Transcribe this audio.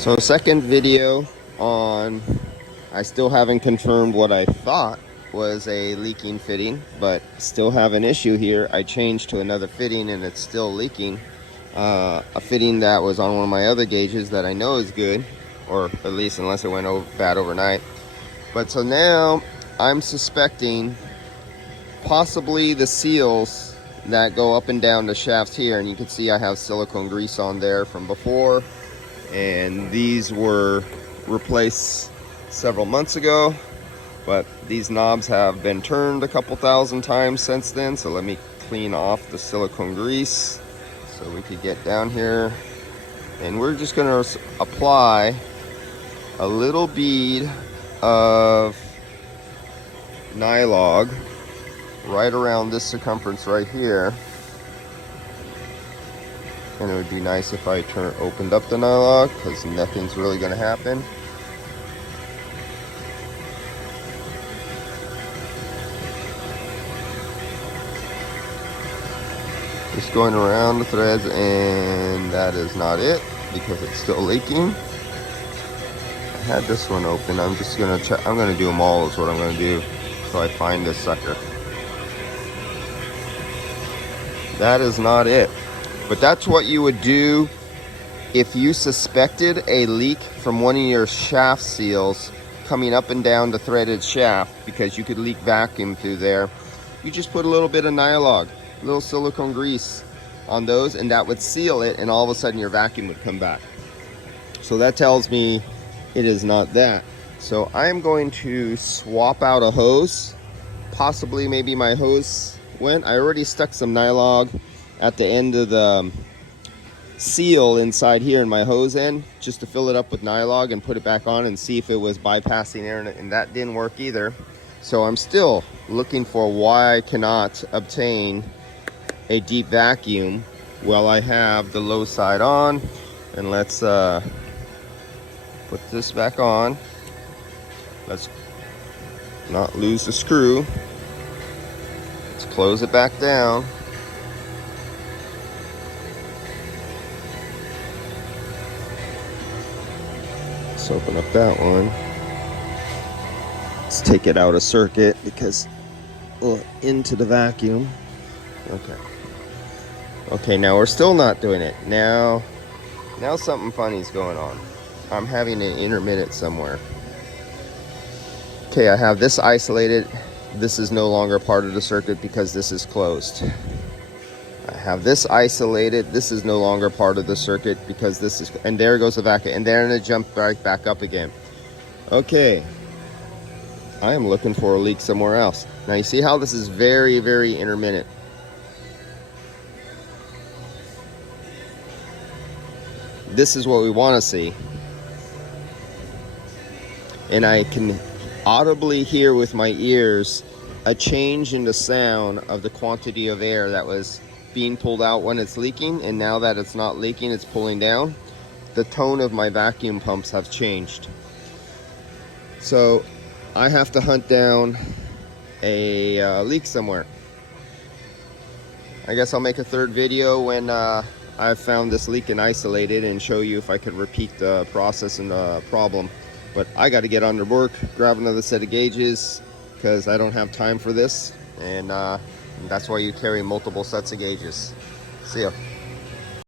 So second video on, I still haven't confirmed what I thought was a leaking fitting, but still have an issue here. I changed to another fitting and it's still leaking. A fitting that was on one of my other gauges that I know is good, or at least unless it went bad overnight. But so now I'm suspecting possibly the seals that go up and down the shafts here, and you can see I have silicone grease on there from before, and these were replaced several months ago, but these knobs have been turned a couple thousand times since then. So let me clean off the silicone grease so we could get down here, and we're just going to apply a little bead of nylog right around this circumference right here. And it would be nice if I opened up the nylog, because nothing's really going to happen. Just going around the threads, and that is not it because it's still leaking. I had this one open. I'm just going to check. I'm going to do them all is what I'm going to do so I find this sucker. That is not it. But that's what you would do if you suspected a leak from one of your shaft seals coming up and down the threaded shaft, because you could leak vacuum through there. You just put a little bit of nylog, a little silicone grease on those, and that would seal it, and all of a sudden your vacuum would come back. So that tells me it is not that. So I'm going to swap out a hose. Possibly maybe my hose went. I already stuck some nylog at the end of the seal inside here in my hose end, just to fill it up with nylog and put it back on and see if it was bypassing air, and that didn't work either. So I'm still looking for why I cannot obtain a deep vacuum while I have the low side on. And let's put this back on. Let's not lose the screw. Let's close it back down. Let's open up that one. Let's take it out of circuit because into the vacuum. Okay, now we're still not doing it. Now something funny's going on. I'm having an intermittent somewhere. Okay, I have this isolated. This is no longer part of the circuit because this is closed. I have this isolated. This is no longer part of the circuit because this is, and there goes the vacuum, and then it jumped right back up again. Okay, I am looking for a leak somewhere else. Now you see how this is very, very intermittent. This is what we want to see. And I can audibly hear with my ears a change in the sound of the quantity of air that was being pulled out when it's leaking, and now that it's not leaking, it's pulling down. The tone of my vacuum pumps have changed. So I have to hunt down a leak somewhere. I guess I'll make a third video when I've found this leak and isolated, and show you if I could repeat the process and the problem. But I got to get on to work, grab another set of gauges, because I don't have time for this. And that's why you carry multiple sets of gauges. See ya.